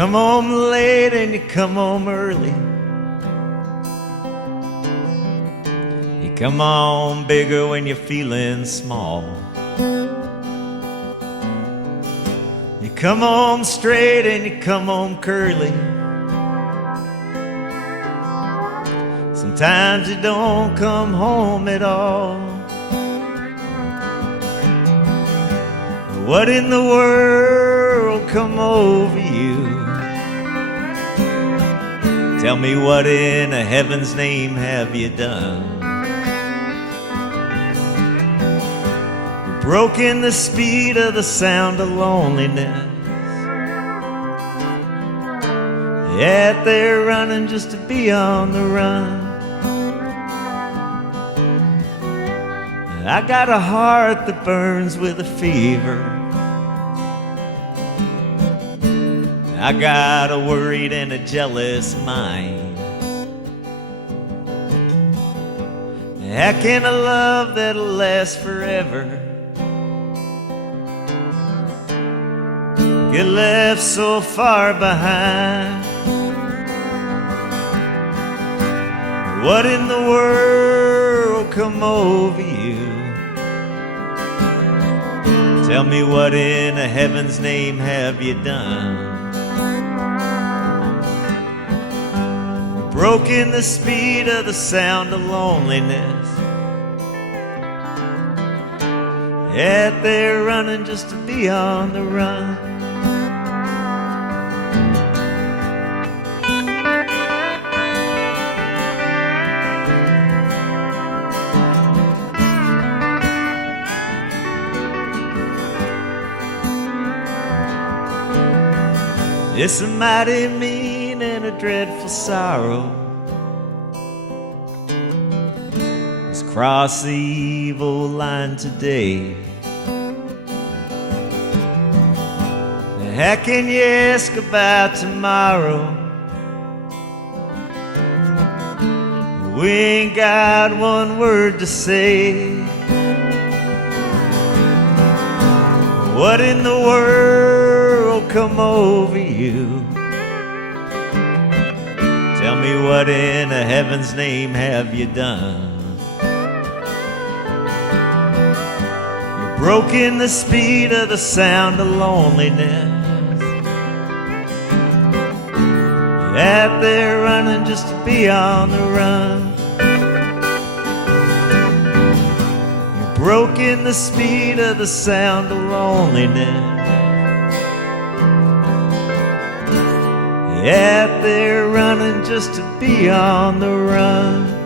come home late and you come home early. You come home bigger when you're feeling small. You come home straight and you come home curly. Sometimes you don't come home at all. What in the world come over you? Tell me, what in heaven's name have you done? You've broken the speed of the sound of loneliness. Yet they're running just to be on the run. I got a heart that burns with a fever. I got a worried and a jealous mind. How can a love that'll last forever get left so far behind? What in the world come over you? Tell me, what in heaven's name have you done? You've broken the speed of the sound of loneliness. Yet they're running just to be on the run. It's a mighty mean and a dreadful sorrow has crossed the evil line today. How can you ask about tomorrow? We ain't got one word to say. What in the world come over you? Tell me, what in heaven's name have you done? You've broken the speed of the sound of loneliness. Yet they're running just to be on the run. You've broken the speed of the sound of loneliness. Yet they're running just to be on the run.